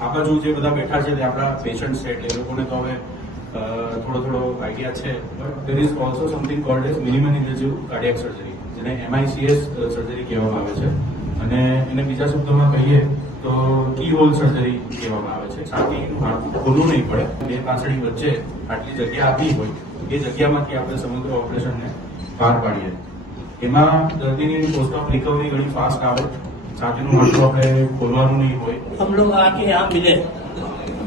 આ બાજુ જે બધા બેઠા છે તે આપણા પેશન્ટ છે એટલે એ લોકોને તો હવે થોડો આઈડિયા છે. But there is also something cold as minimum invasive cardiac surgery, જેને MICS સર્જરી કહેવામાં આવે છે. અને એને બીજા શબ્દોમાં કહીએ તો કી હોલ સર્જરી કહેવામાં આવે છે. છાતીનું હાડકું ખોલવું નહીં પડે, બે પાંસળી વચ્ચે આટલી જગ્યા આપી હોય એ જગ્યામાંથી આપણે સમગ્ર ઓપરેશનને પાર પાડીએ. એમાં દર્દીની પોસ્ટ ઓફ રિકવરી ઘણી ફાસ્ટ આવે. छाती हाथों अपने खोलवाना नहीं हो. हम लोग आके यहाँ मिले.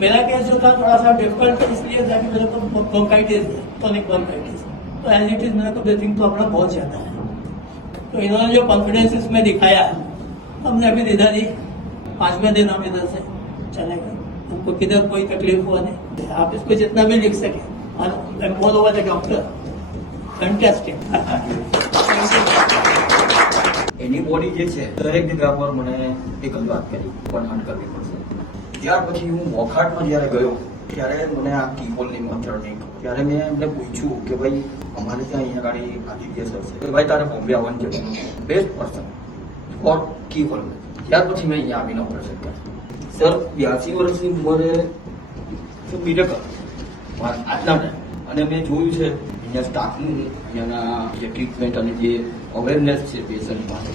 मेरा केस जो था थोड़ा सा डिफिकल्ट इसलिए था कि मेरे को ब्रोंकाइटिस है, टॉनिक ब्रोंकाइटिस. तो एज इट इज मेरे को ब्रीथिंग प्रॉब्लम बहुत ज्यादा है. तो इन्होंने जो कॉन्फिडेंस इसमें दिखाया, हमने अभी इधर ही 5वें दिन हम इधर से चले गए. हमको किधर कोई तकलीफ हुआ नहीं. आप इसको जितना भी लिख सके. All over the doctor, fantastic. Any body જે છે દરેક જગ્યા પર મને એક જ વાત કરી, વખાણ કરવી પડશે. ત્યાર પછી હું વખાટમાં જયારે ગયો ત્યારે મને આ કીહોલની મંચળ નહીં. ત્યારે મેં એમને પૂછ્યું કે ભાઈ અમારે ત્યાં અહીંયા ગાડી આદિત્ય સર છે, ભાઈ તારે બોમ્બે આવવાનું છે, બેસ્ટ પર્સન ફોર કીહોલ. ત્યાર પછી મેં અહીંયા આવીને ઓપરેશન કર્યું. સર 82 વર્ષની ઉંમરે બીજક આજના ટાઈમ અને મેં જોયું છે અહીંયા સ્ટાફનું, અહીંયાના જે ટ્રીટમેન્ટ અને જે અવેરનેસ છે પેશન્ટ માટે,